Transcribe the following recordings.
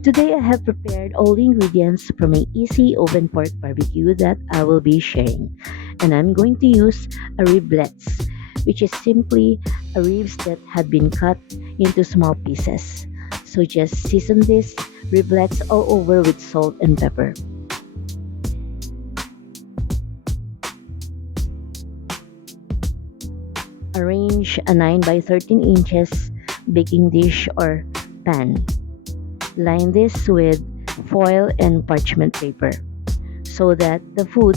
Today I have prepared all the ingredients for my easy oven pork barbecue that I will be sharing. And I'm going to use a riblets, which is simply a ribs that had been cut into small pieces. So just season this riblets all over with salt and pepper. Arrange a 9 by 13 inches baking dish or pan. Line this with foil and parchment paper so that the food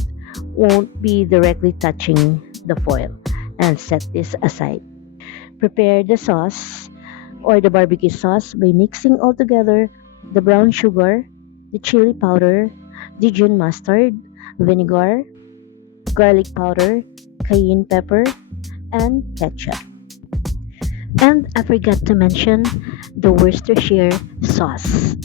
won't be directly touching the foil, and set this aside. Prepare the sauce or the barbecue sauce by mixing all together the brown sugar, the chili powder, Dijon mustard, vinegar, garlic powder, cayenne pepper, and ketchup. And I forgot to mention the Worcestershire sauce.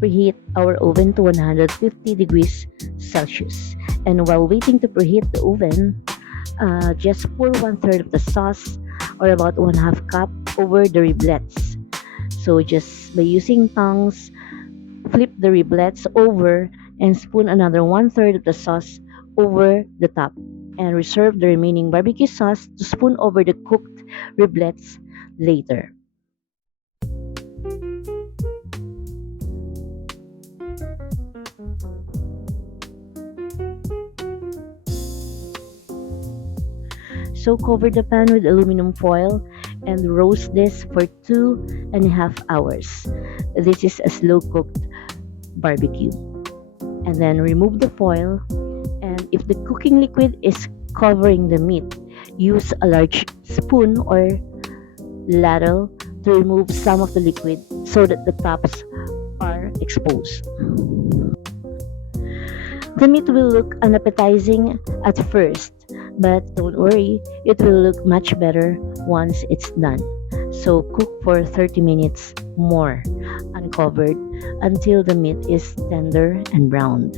Preheat our oven to 150 degrees Celsius. And while waiting to preheat the oven, just pour one third of the sauce or about 1/2 cup over the riblets. So just by using tongs, flip the riblets over and spoon another one third of the sauce over the top. And reserve the remaining barbecue sauce to spoon over the cooked riblets later. So cover the pan with aluminum foil and roast this for 2.5 hours. This is a slow cooked barbecue. And then remove the foil, and if the cooking liquid is covering the meat, use a large spoon or ladle to remove some of the liquid so that the tops are exposed. The meat will look unappetizing at first, but don't worry, it will look much better once it's done. So cook for 30 minutes more uncovered until the meat is tender and browned.